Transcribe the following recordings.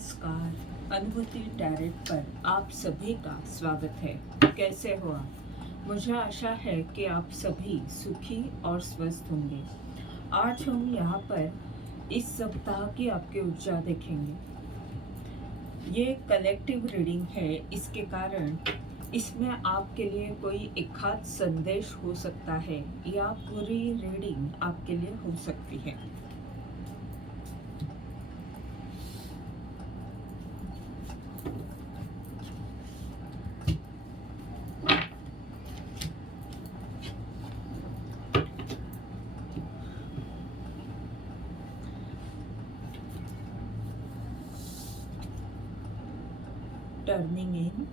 नमस्कार। अनुभूति टैरेट पर आप सभी का स्वागत है। कैसे हो आप? मुझे आशा है कि आप सभी सुखी और स्वस्थ होंगे। आज हम यहाँ पर इस सप्ताह की आपकी ऊर्जा देखेंगे। ये कलेक्टिव रीडिंग है, इसके कारण इसमें आपके लिए कोई एक आध संदेश हो सकता है या पूरी रीडिंग आपके लिए हो सकती है। टर्निंग इन।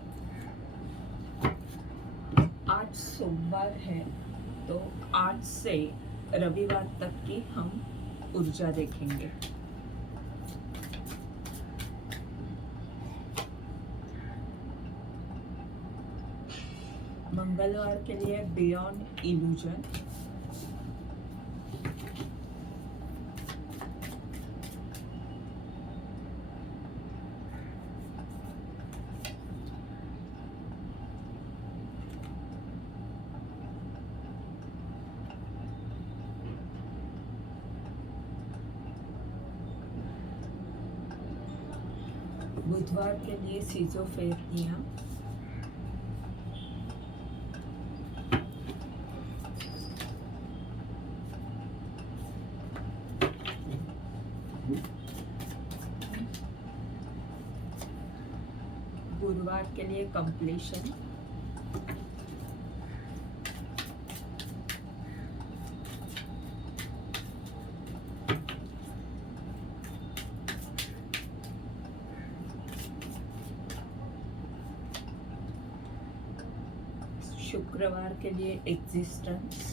आज सोमवार है, तो आज से रविवार तक की हम ऊर्जा देखेंगे। मंगलवार के लिए बियॉन्ड इल्यूजन। बुधवार के लिए सिजोफ्रेनिया। गुरुवार के लिए कंप्लीशन। शुक्रवार के लिए एग्जिस्टेंस।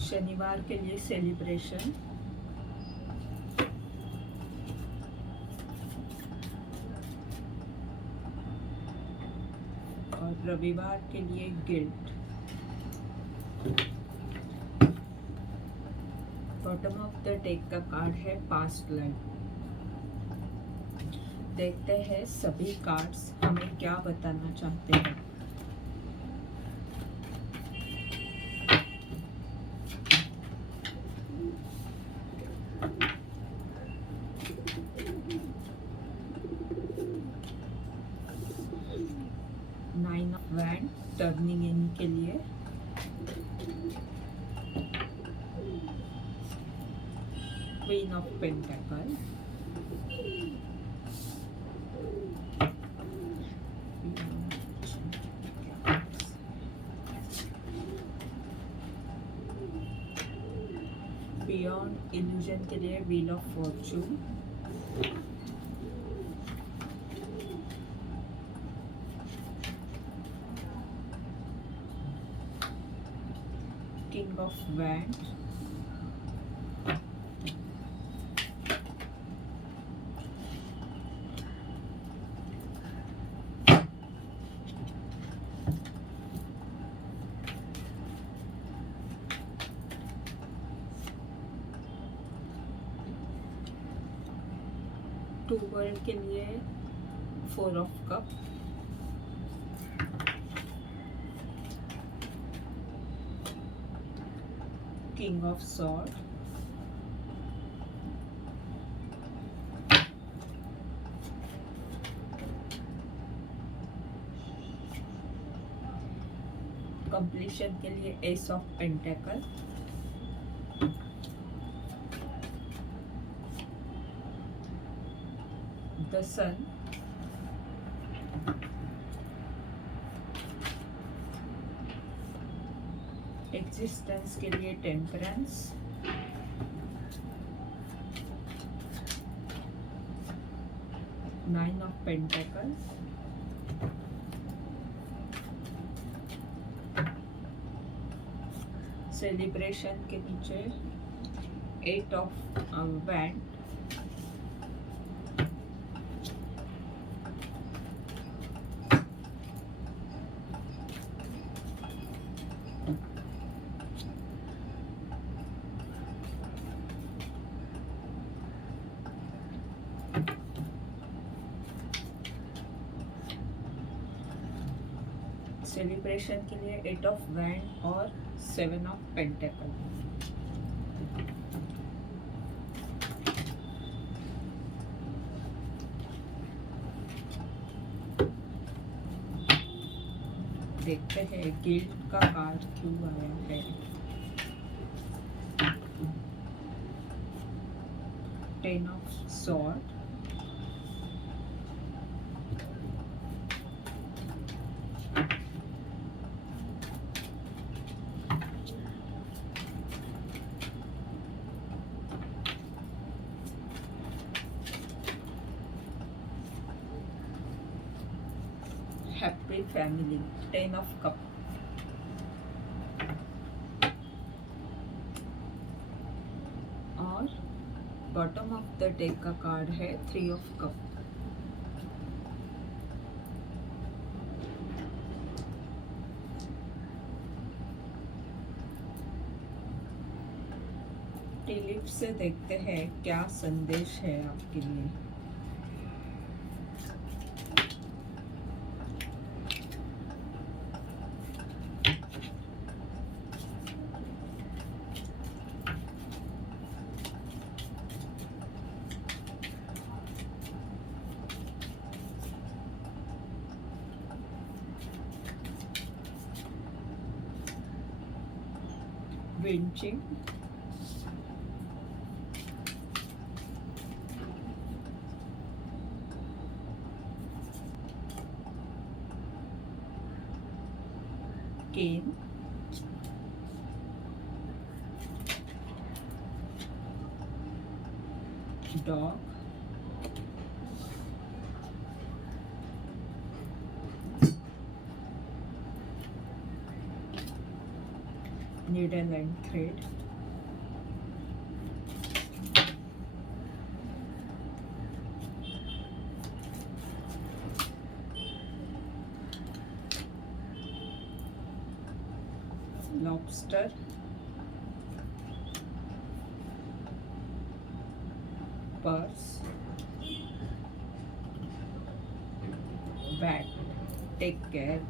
शनिवार के लिए सेलिब्रेशन। और रविवार के लिए guilt. Bottom of the deck का कार्ड है पास्ट लाइफ। देखते हैं सभी कार्ड्स हमें क्या बताना चाहते हैं। Nine of wand turning in के लिए। Queen of pentacle. Beyond illusion के लिए wheel of fortune. King of wand. Two world के लिए four of cup. King of sword. Completion के लिए ace of pentacle. The sun. Existence के लिए temperance. Nine of pentacle. Celebration के नीचे 8 ऑफ बैंड, सेलिब्रेशन के लिए 8 ऑफ वैंड और 7 ऑफ पेंटेकल। देखते हैं गिल्ट का कार्ड क्यों आया है। 10 of sword, happy family, 10 of cup, और बॉटम ऑफ द डेक का कार्ड है 3 ऑफ कप। टिलिप से देखते हैं क्या संदेश है आपके लिए। विंचिंग, केन, dog, needle and thread, lobster, purse, bat, take care,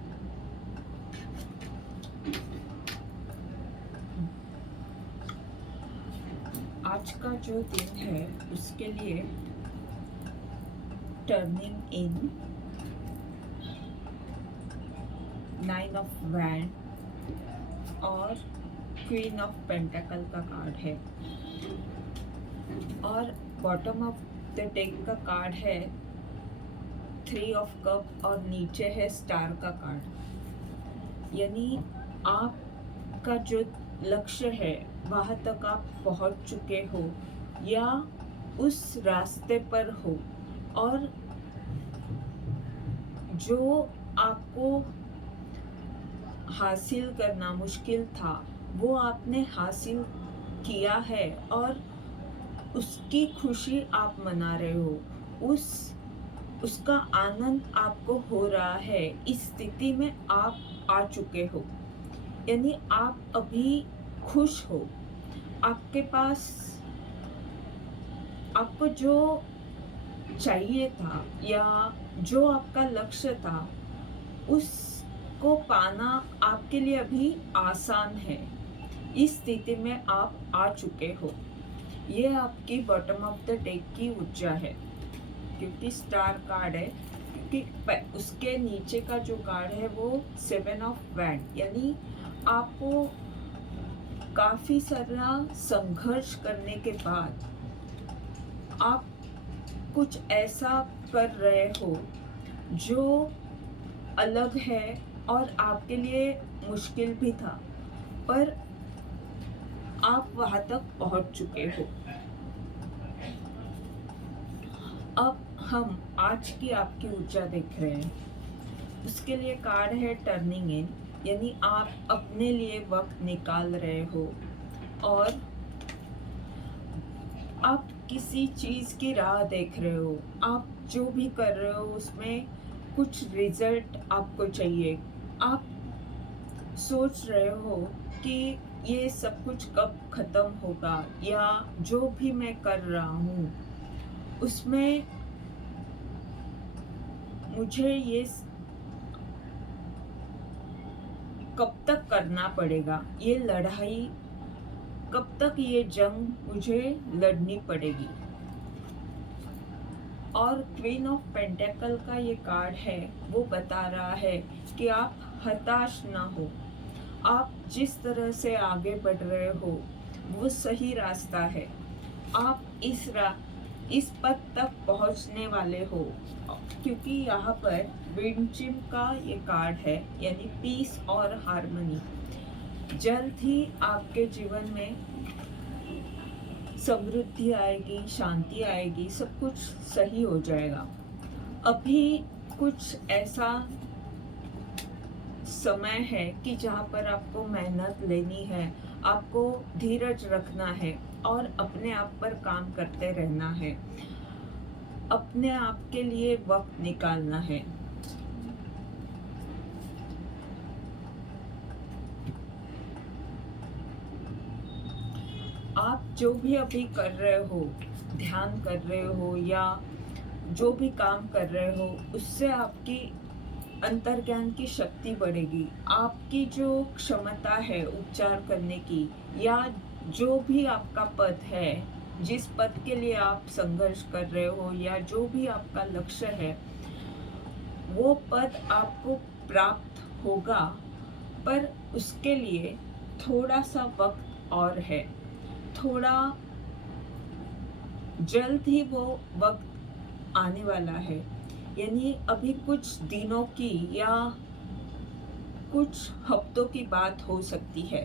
आज का जो दिन है उसके लिए टर्निंग इन, 9 ऑफ वैंड और क्वीन ऑफ पेंटाकल का कार्ड है, और बॉटम ऑफ द डेक का कार्ड है 3 ऑफ कप और नीचे है स्टार का कार्ड। यानी आपका जो लक्ष्य है वहाँ तक आप पहुँच चुके हो या उस रास्ते पर हो, और जो आपको हासिल करना मुश्किल था वो आपने हासिल किया है और उसकी खुशी आप मना रहे हो, उसका आनंद आपको हो रहा है। इस स्थिति में आप आ चुके हो, यानी आप अभी खुश हो। आपके पास आपको जो चाहिए था या जो आपका लक्ष्य था उसको पाना आपके लिए अभी आसान है। इस स्थिति में आप आ चुके हो। ये आपकी बॉटम ऑफ द डेक की ऊर्जा है, क्योंकि स्टार कार्ड है, क्योंकि उसके नीचे का जो कार्ड है वो 7 ऑफ वैंड, यानी आपको काफ़ी सारा संघर्ष करने के बाद आप कुछ ऐसा कर रहे हो जो अलग है और आपके लिए मुश्किल भी था, पर आप वहाँ तक पहुँच चुके हो। अब हम आज की आपकी ऊर्जा देख रहे हैं। उसके लिए कार्ड है टर्निंग इन, यानी आप अपने लिए वक्त निकाल रहे हो और आप किसी चीज़ की राह देख रहे हो। आप जो भी कर रहे हो उसमें कुछ रिजल्ट आपको चाहिए। आप सोच रहे हो कि ये सब कुछ कब ख़त्म होगा, या जो भी मैं कर रहा हूँ उसमें मुझे ये कब तक करना पड़ेगा, ये लड़ाई कब तक, ये जंग मुझे लड़नी पड़ेगी। और क्वीन ऑफ पेंटेकल का ये कार्ड है, वो बता रहा है कि आप हताश ना हो। आप जिस तरह से आगे बढ़ रहे हो वो सही रास्ता है। आप इस पद तक पहुंचने वाले हो, क्योंकि यहाँ पर विंडचिम का ये कार्ड है, यानी पीस और हार्मनी। जल्द ही आपके जीवन में समृद्धि आएगी, शांति आएगी, सब कुछ सही हो जाएगा। अभी कुछ ऐसा समय है कि जहाँ पर आपको मेहनत लेनी है, आपको धीरज रखना है और अपने आप पर काम करते रहना है, अपने आप के लिए वक्त निकालना है। आप जो भी अभी कर रहे हो, ध्यान कर रहे हो या जो भी काम कर रहे हो, उससे आपकी अंतर्ज्ञान की शक्ति बढ़ेगी। आपकी जो क्षमता है उपचार करने की, या जो भी आपका पद है, जिस पद के लिए आप संघर्ष कर रहे हो, या जो भी आपका लक्ष्य है, वो पद आपको प्राप्त होगा। पर उसके लिए थोड़ा सा वक्त और है, थोड़ा जल्द ही वो वक्त आने वाला है। यानी अभी कुछ दिनों की या कुछ हफ्तों की बात हो सकती है।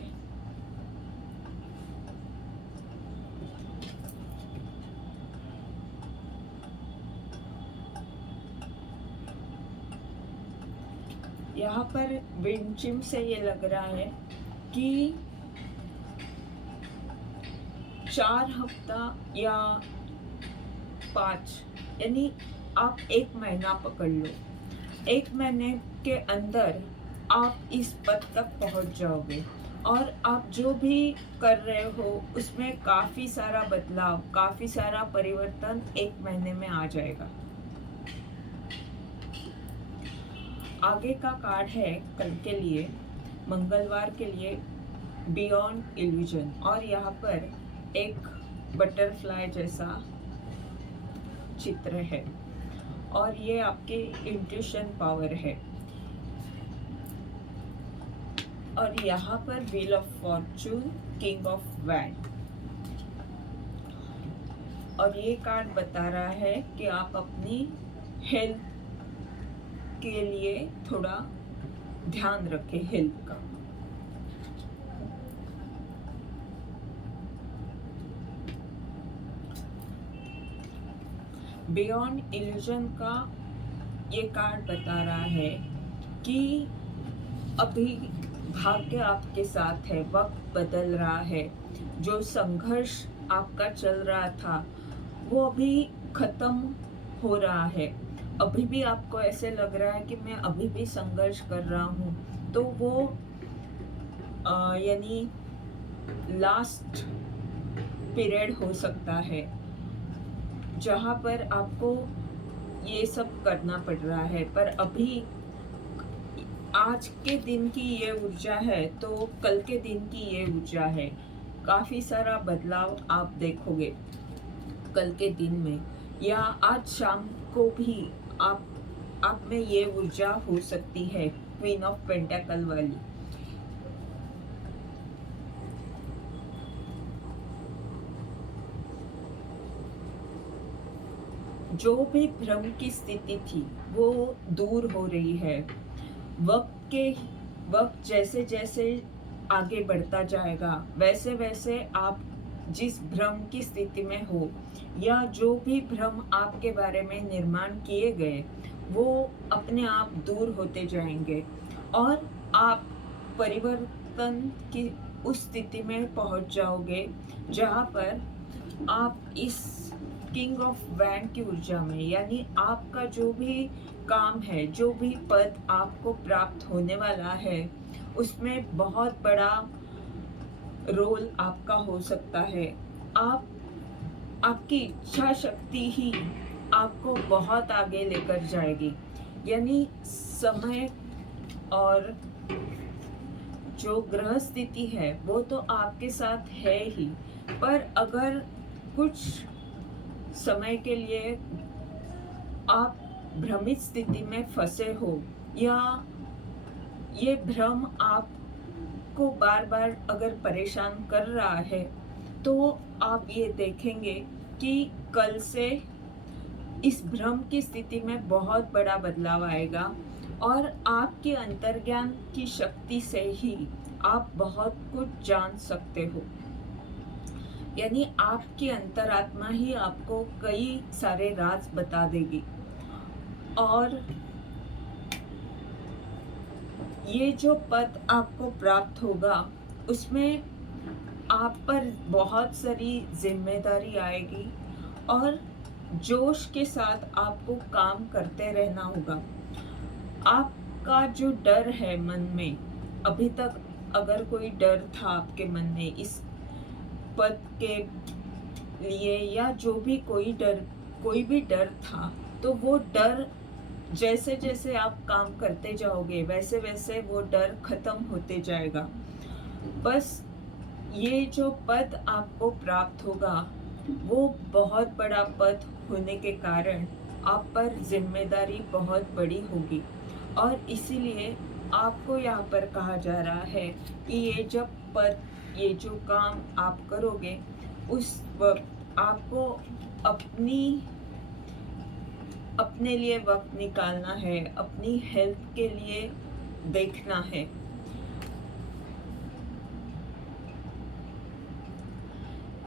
यहाँ पर विंडचिम से ये लग रहा है कि 4 हफ्ता या 5, यानी आप 1 महीना पकड़ लो। 1 महीने के अंदर आप इस पद तक पहुंच जाओगे और आप जो भी कर रहे हो उसमें काफ़ी सारा बदलाव, काफ़ी सारा परिवर्तन 1 महीने में आ जाएगा। आगे का कार्ड है कल के लिए, मंगलवार के लिए, बियॉन्ड इल्यूजन। और यहाँ पर एक बटरफ्लाई जैसा चित्र है और ये आपके इंट्यूशन पावर है। और यहाँ पर wheel of fortune, king of wand. और ये कार्ड बता रहा है कि आप अपनी हेल्थ के लिए थोड़ा ध्यान रखें, हेल्थ का। बियॉन्ड इल्यूजन का ये कार्ड बता रहा है कि अभी भाग्य आपके साथ है, वक्त बदल रहा है। जो संघर्ष आपका चल रहा था वो अभी खत्म हो रहा है। अभी भी आपको ऐसे लग रहा है कि मैं अभी भी संघर्ष कर रहा हूँ, तो वो यानी लास्ट पीरियड हो सकता है जहाँ पर आपको ये सब करना पड़ रहा है। पर अभी आज के दिन की ये ऊर्जा है तो कल के दिन की ये ऊर्जा है। काफ़ी सारा बदलाव आप देखोगे कल के दिन में, या आज शाम को भी आप में ये ऊर्जा हो सकती है, क्वीन ऑफ पेंटाकल वाली। जो भी भ्रम की स्थिति थी वो दूर हो रही है। वक्त जैसे जैसे आगे बढ़ता जाएगा वैसे वैसे आप जिस भ्रम की स्थिति में हो, या जो भी भ्रम आपके बारे में निर्माण किए गए, वो अपने आप दूर होते जाएंगे और आप परिवर्तन की उस स्थिति में पहुंच जाओगे जहां पर आप इस किंग ऑफ वैंड की ऊर्जा में, यानी आपका जो भी काम है, जो भी पद आपको प्राप्त होने वाला है, उसमें बहुत बड़ा रोल आपका हो सकता है। आपकी इच्छा शक्ति ही आपको बहुत आगे लेकर जाएगी। यानी समय और जो ग्रह स्थिति है वो तो आपके साथ है ही, पर अगर कुछ समय के लिए आप भ्रमित स्थिति में फंसे हो, या ये भ्रम आपको बार बार अगर परेशान कर रहा है, तो आप ये देखेंगे कि कल से इस भ्रम की स्थिति में बहुत बड़ा बदलाव आएगा और आपके अंतर्ज्ञान की शक्ति से ही आप बहुत कुछ जान सकते हो। यानी आपकी अंतरात्मा ही आपको कई सारे राज बता देगी। और ये जो पद आपको प्राप्त होगा उसमें आप पर बहुत सारी जिम्मेदारी आएगी और जोश के साथ आपको काम करते रहना होगा। आपका जो डर है मन में, अभी तक अगर कोई डर था आपके मन में इस पद के लिए, या जो भी कोई भी डर था, तो वो डर जैसे जैसे आप काम करते जाओगे वैसे वैसे वो डर खत्म होते जाएगा। बस ये जो पद आपको प्राप्त होगा वो बहुत बड़ा पद होने के कारण आप पर जिम्मेदारी बहुत बड़ी होगी, और इसीलिए आपको यहाँ पर कहा जा रहा है कि ये जो काम आप करोगे उस वक्त आपको अपने लिए वक्त निकालना है, अपनी हेल्थ के लिए देखना है।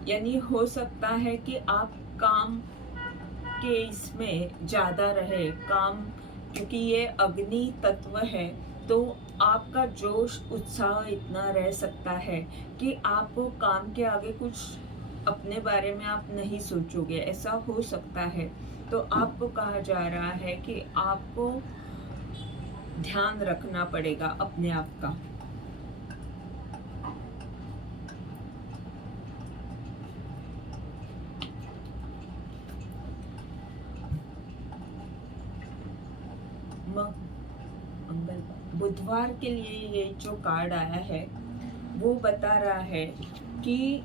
यानी हो सकता है कि आप काम के इसमें ज़्यादा रहे काम, क्योंकि ये अग्नि तत्व है, तो आपका जोश उत्साह इतना रह सकता है कि आपको काम के आगे कुछ अपने बारे में आप नहीं सोचोगे, ऐसा हो सकता है। तो आपको कहा जा रहा है कि आपको ध्यान रखना पड़ेगा अपने आप का। बुधवार के लिए ये जो कार्ड आया है वो बता रहा है कि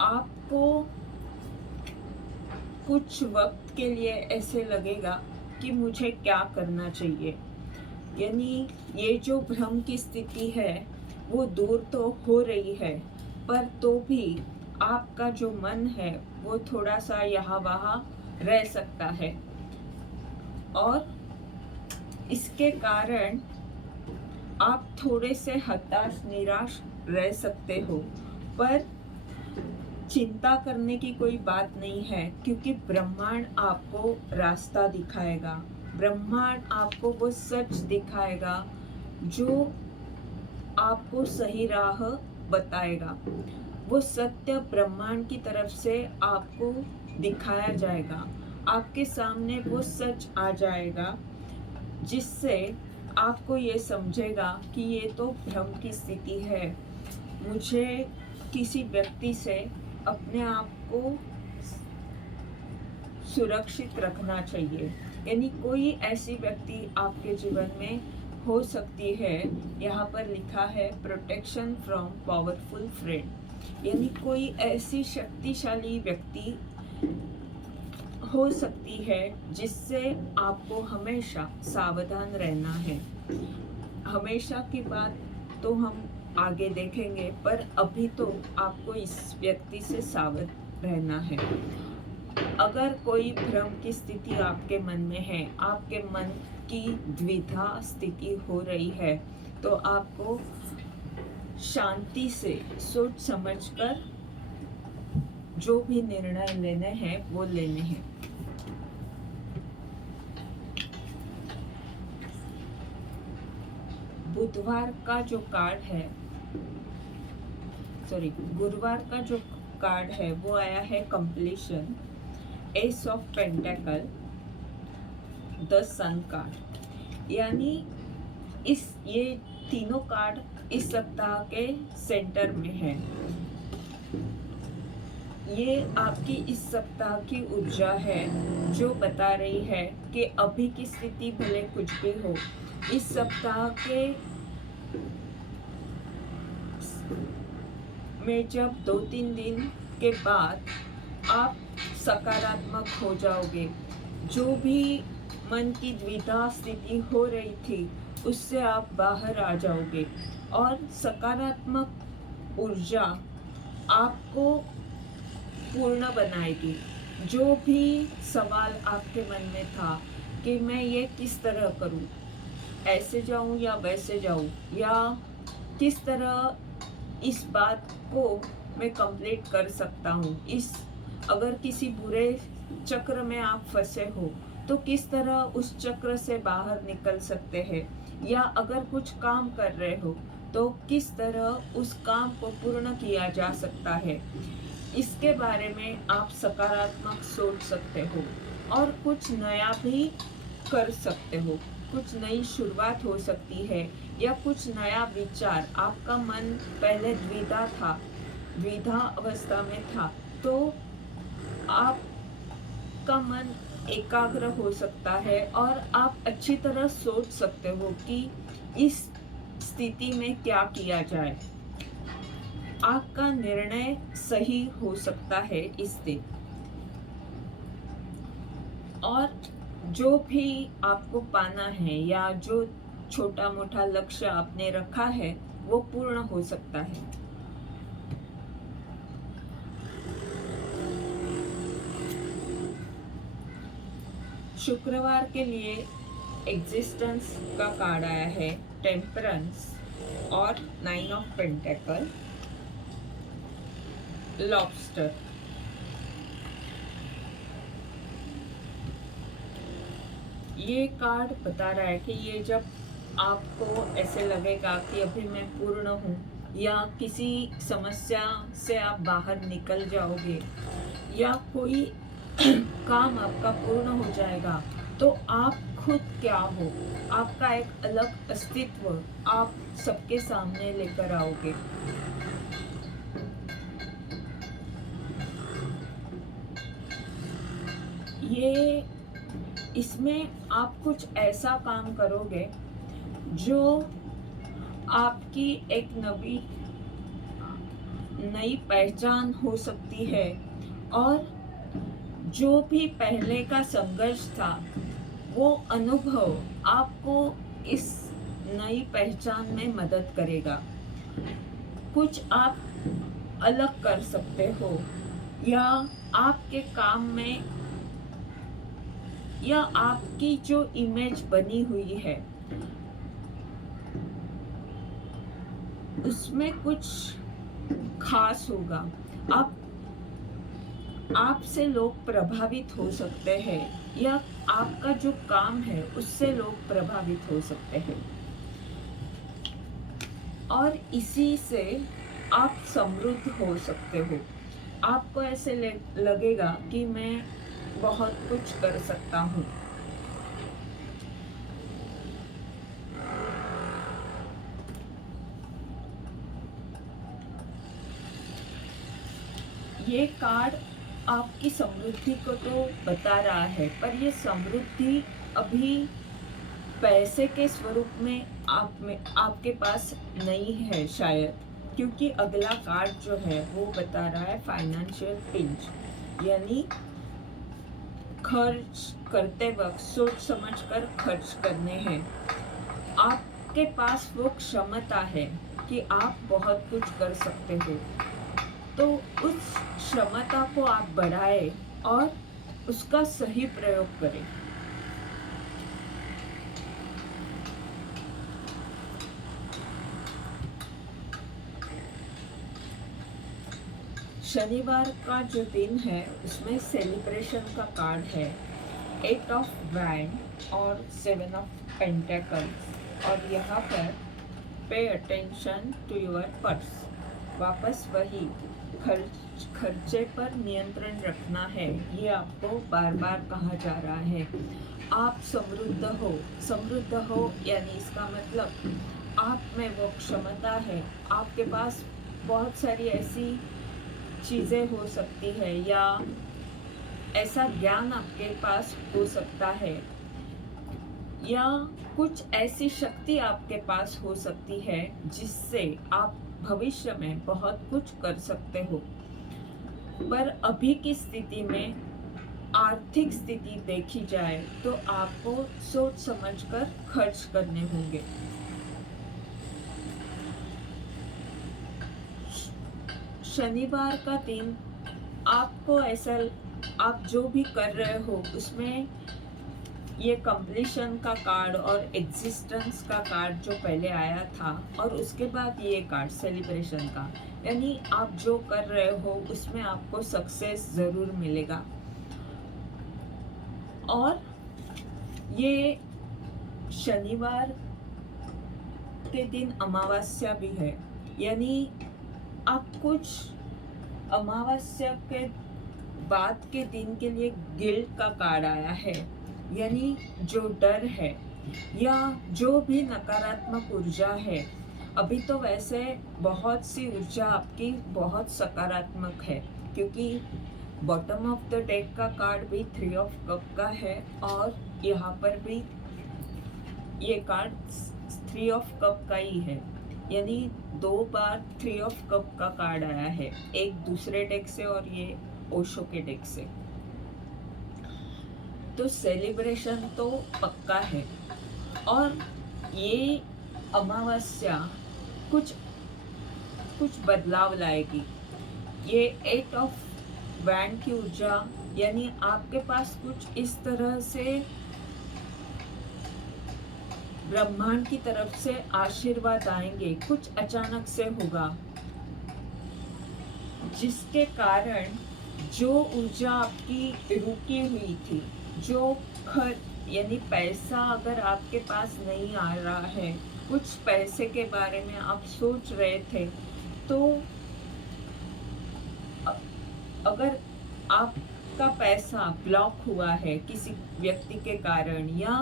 आपको कुछ वक्त के लिए ऐसे लगेगा कि मुझे क्या करना चाहिए। यानी ये जो भ्रम की स्थिति है वो दूर तो हो रही है, पर तो भी आपका जो मन है वो थोड़ा सा यहाँ वहाँ रह सकता है, और इसके कारण आप थोड़े से हताश निराश रह सकते हो। पर चिंता करने की कोई बात नहीं है, क्योंकि ब्रह्मांड आपको रास्ता दिखाएगा, ब्रह्मांड आपको वो सच दिखाएगा जो आपको सही राह बताएगा। वो सत्य ब्रह्मांड की तरफ से आपको दिखाया जाएगा, आपके सामने वो सच आ जाएगा, जिससे आपको ये समझेगा कि ये तो भ्रम की स्थिति है। मुझे किसी व्यक्ति से अपने आप को सुरक्षित रखना चाहिए। यानी कोई ऐसी व्यक्ति आपके जीवन में हो सकती है, यहाँ पर लिखा है प्रोटेक्शन फ्रॉम पावरफुल फ्रेंड। यानी कोई ऐसी शक्तिशाली व्यक्ति हो सकती है जिससे आपको हमेशा सावधान रहना है। हमेशा की बात तो हम आगे देखेंगे, पर अभी तो आपको इस व्यक्ति से सावधान रहना है। अगर कोई भ्रम की स्थिति आपके मन में है, आपके मन की द्विधा स्थिति हो रही है, तो आपको शांति से सोच समझकर जो भी निर्णय लेने हैं वो लेने हैं। बुधवार का जो कार्ड है, गुरुवार का जो कार्ड है वो आया है completion, ace of pentacle, the sun card. यानी ये तीनों कार्ड इस सप्ताह के सेंटर में है। ये आपकी इस सप्ताह की ऊर्जा है जो बता रही है कि अभी की स्थिति भले कुछ भी हो, इस सप्ताह के में जब 2-3 दिन के बाद आप सकारात्मक हो जाओगे। जो भी मन की द्विधा स्थिति हो रही थी उससे आप बाहर आ जाओगे और सकारात्मक ऊर्जा आपको पूर्ण बनाएगी। जो भी सवाल आपके मन में था कि मैं ये किस तरह करूं, ऐसे जाऊं या वैसे जाऊं, या किस तरह इस बात को मैं कंप्लीट कर सकता हूँ, अगर किसी बुरे चक्र में आप फंसे हो तो किस तरह उस चक्र से बाहर निकल सकते हैं, या अगर कुछ काम कर रहे हो तो किस तरह उस काम को पूर्ण किया जा सकता है, इसके बारे में आप सकारात्मक सोच सकते हो और कुछ नया भी कर सकते हो। कुछ नई शुरुआत हो सकती है या कुछ नया विचार। आपका मन पहले द्विधा अवस्था में था, तो आपका मन एकाग्र हो सकता है और आप अच्छी तरह सोच सकते हो कि इस स्थिति में क्या किया जाए। आपका निर्णय सही हो सकता है इस दिन, और जो भी आपको पाना है या जो छोटा मोटा लक्ष्य आपने रखा है वो पूर्ण हो सकता है। शुक्रवार के लिए एग्जिस्टेंस का कार्ड आया है, टेम्परेंस और 9 ऑफ पेंटेकल, लॉबस्टर। ये कार्ड बता रहा है कि ये जब आपको ऐसे लगेगा कि अभी मैं पूर्ण हूँ या किसी समस्या से आप बाहर निकल जाओगे या कोई काम आपका पूर्ण हो जाएगा, तो आप खुद क्या हो, आपका एक अलग अस्तित्व आप सबके सामने लेकर आओगे। ये इसमें आप कुछ ऐसा काम करोगे जो आपकी एक नई पहचान हो सकती है, और जो भी पहले का संघर्ष था वो अनुभव आपको इस नई पहचान में मदद करेगा। कुछ आप अलग कर सकते हो, या आपके काम में या आपकी जो इमेज बनी हुई है उसमें कुछ खास होगा। आपसे लोग प्रभावित हो सकते हैं, या आपका जो काम है उससे लोग प्रभावित हो सकते हैं, और इसी से आप समृद्ध हो सकते हो। आपको ऐसे लगेगा कि मैं बहुत कुछ कर सकता हूँ। ये कार्ड आपकी समृद्धि को तो बता रहा है, पर ये समृद्धि अभी पैसे के स्वरूप में आपके पास नहीं है शायद, क्योंकि अगला कार्ड जो है वो बता रहा है फाइनेंशियल पिंच, यानी खर्च करते वक्त सोच समझकर खर्च करने हैं। आपके पास वो क्षमता है कि आप बहुत कुछ कर सकते हो, तो उस क्षमता को आप बढ़ाएं और उसका सही प्रयोग करें। शनिवार का जो दिन है उसमें सेलिब्रेशन का कार्ड है, 8 ऑफ वैंड और 7 ऑफ पेंटेकल्स, और यहाँ पर pay attention to your purse. वापस वही खर्चे पर नियंत्रण रखना है, ये आपको बार बार कहा जा रहा है। आप समृद्ध हो यानी इसका मतलब आप में वो क्षमता है, आपके पास बहुत सारी ऐसी चीज़ें हो सकती है या ऐसा ज्ञान आपके पास हो सकता है या कुछ ऐसी शक्ति आपके पास हो सकती है जिससे आप भविष्य में बहुत कुछ कर सकते हो। पर अभी की स्थिति में आर्थिक स्थिति देखी जाए तो आपको सोच समझकर खर्च करने होंगे। शनिवार का दिन आपको ऐसा, आप जो भी कर रहे हो उसमें ये कंप्लीशन का कार्ड और एग्जिस्टेंस का कार्ड जो पहले आया था और उसके बाद ये कार्ड सेलिब्रेशन का, यानी आप जो कर रहे हो उसमें आपको सक्सेस ज़रूर मिलेगा। और ये शनिवार के दिन अमावस्या भी है, यानी आप कुछ अमावस्या के बाद के दिन के लिए गिल्ट का कार्ड आया है, यानी जो डर है या जो भी नकारात्मक ऊर्जा है। अभी तो वैसे बहुत सी ऊर्जा आपकी बहुत सकारात्मक है, क्योंकि बॉटम ऑफ द डेक का कार्ड भी 3 ऑफ कप का है और यहाँ पर भी ये कार्ड 3 ऑफ कप का ही है, यानी 2 बार 3 ऑफ कप का कार्ड आया है, एक दूसरे डेक से और ये ओशो के डेक से। तो सेलिब्रेशन तो पक्का है और ये अमावस्या कुछ बदलाव लाएगी। ये 8 ऑफ वैंड की ऊर्जा, यानी आपके पास कुछ इस तरह से ब्रह्मांड की तरफ से आशीर्वाद आएंगे, कुछ अचानक से होगा जिसके कारण जो ऊर्जा आपकी रुकी हुई थी, जो यानी पैसा अगर आपके पास नहीं आ रहा है, कुछ पैसे के बारे में आप सोच रहे थे, तो अगर आपका पैसा ब्लॉक हुआ है किसी व्यक्ति के कारण या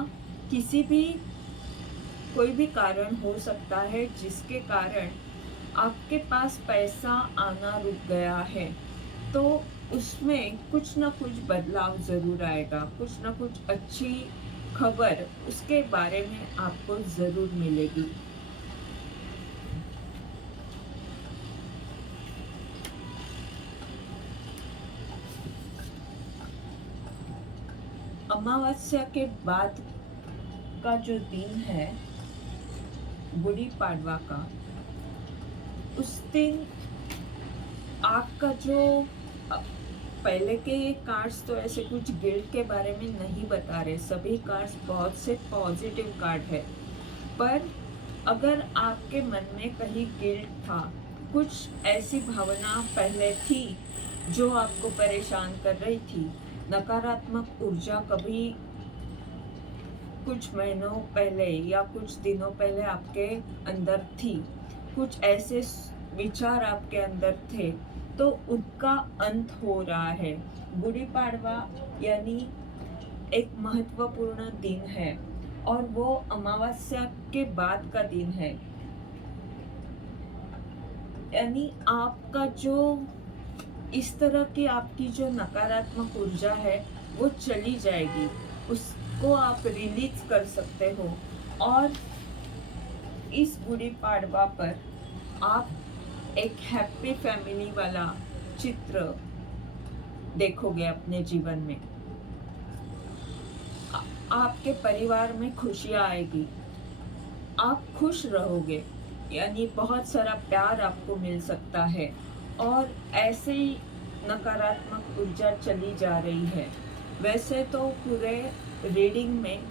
कोई भी कारण हो सकता है जिसके कारण आपके पास पैसा आना रुक गया है, तो उसमें कुछ ना कुछ बदलाव ज़रूर आएगा, कुछ ना कुछ अच्छी खबर उसके बारे में आपको ज़रूर मिलेगी। अमावस्या के बाद का जो दिन है गुड़ी पाड़वा का, उस दिन आपका जो पहले के कार्ड्स तो ऐसे कुछ गिल्ट के बारे में नहीं बता रहे, सभी कार्ड्स बहुत से पॉजिटिव कार्ड है। पर अगर आपके मन में कहीं गिल्ट था, कुछ ऐसी भावना पहले थी जो आपको परेशान कर रही थी, नकारात्मक ऊर्जा कभी कुछ महीनों पहले या कुछ दिनों पहले आपके अंदर थी, कुछ ऐसे विचार आपके अंदर थे, तो उनका अंत हो रहा है। गुड़ी पाड़वा यानी एक महत्वपूर्ण दिन है और वो अमावस्या के बाद का दिन है, यानी आपका जो इस तरह की आपकी जो नकारात्मक ऊर्जा है वो चली जाएगी, उसको आप रिलीज कर सकते हो। और इस गुड़ी पाड़वा पर आप एक हैप्पी फैमिली वाला चित्र देखोगे अपने जीवन में, आपके परिवार में खुशियाँ आएगी, आप खुश रहोगे, यानी बहुत सारा प्यार आपको मिल सकता है और ऐसे ही नकारात्मक ऊर्जा चली जा रही है। वैसे तो पूरे रीडिंग में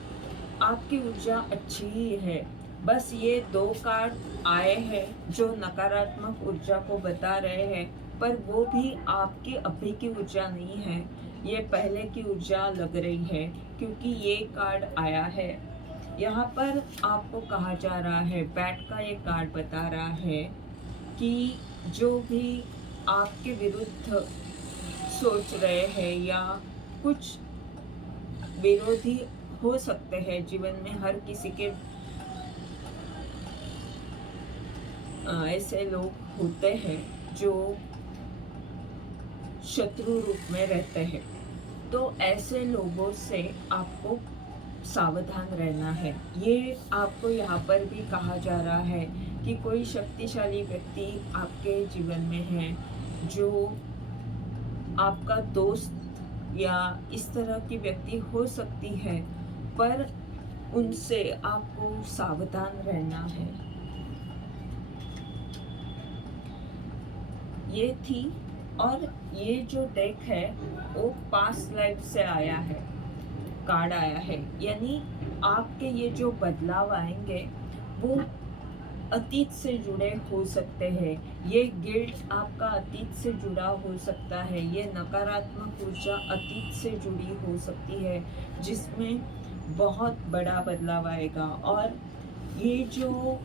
आपकी ऊर्जा अच्छी ही है, बस ये 2 कार्ड आए हैं जो नकारात्मक ऊर्जा को बता रहे हैं, पर वो भी आपकी अभी की ऊर्जा नहीं है, ये पहले की ऊर्जा लग रही है क्योंकि ये कार्ड आया है। यहाँ पर आपको कहा जा रहा है, बैट का ये कार्ड बता रहा है कि जो भी आपके विरुद्ध सोच रहे हैं या कुछ विरोधी हो सकते हैं जीवन में, हर किसी के ऐसे लोग होते हैं जो शत्रु रूप में रहते हैं। तो ऐसे लोगों से आपको सावधान रहना है। ये आपको यहाँ पर भी कहा जा रहा है कि कोई शक्तिशाली व्यक्ति आपके जीवन में है जो आपका दोस्त या इस तरह की व्यक्ति हो सकती है, पर उनसे आपको सावधान रहना है। ये थी, और ये जो डेक है वो पास्ट लाइफ से आया है, कार्ड आया है, यानी आपके ये जो बदलाव आएंगे वो अतीत से जुड़े हो सकते हैं। ये गिल्ट आपका अतीत से जुड़ा हो सकता है, ये नकारात्मक ऊर्जा अतीत से जुड़ी हो सकती है जिसमें बहुत बड़ा बदलाव आएगा। और ये जो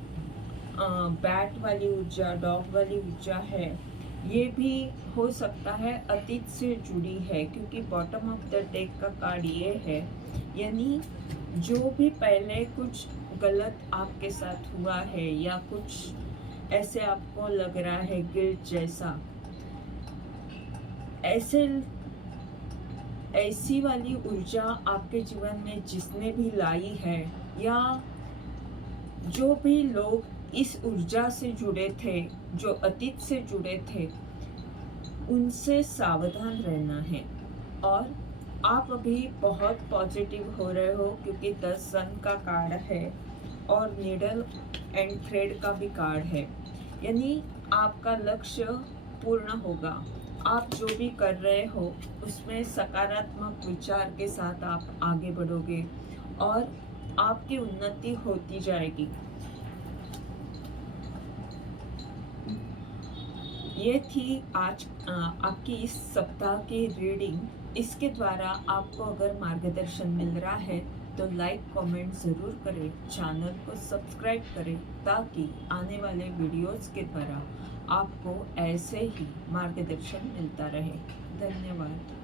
बैट वाली ऊर्जा, डॉग वाली ऊर्जा है, ये भी हो सकता है अतीत से जुड़ी है, क्योंकि बॉटम ऑफ द डेक का कार्ड ये है, यानी जो भी पहले कुछ गलत आपके साथ हुआ है या कुछ ऐसे आपको लग रहा है गिल्ट जैसा, ऐसी वाली ऊर्जा आपके जीवन में जिसने भी लाई है, या जो भी लोग इस ऊर्जा से जुड़े थे, जो अतीत से जुड़े थे, उनसे सावधान रहना है। और आप अभी बहुत पॉजिटिव हो रहे हो, क्योंकि 10 सन का कार्ड है और नीडल एंड थ्रेड का भी कार्ड है, यानी आपका लक्ष्य पूर्ण होगा। आप जो भी कर रहे हो उसमें सकारात्मक विचार के साथ आप आगे बढ़ोगे और आपकी उन्नति होती जाएगी। ये थी आज आपकी इस सप्ताह की रीडिंग। इसके द्वारा आपको अगर मार्गदर्शन मिल रहा है तो लाइक कमेंट ज़रूर करें, चैनल को सब्सक्राइब करें, ताकि आने वाले वीडियोस के द्वारा आपको ऐसे ही मार्गदर्शन मिलता रहे। धन्यवाद।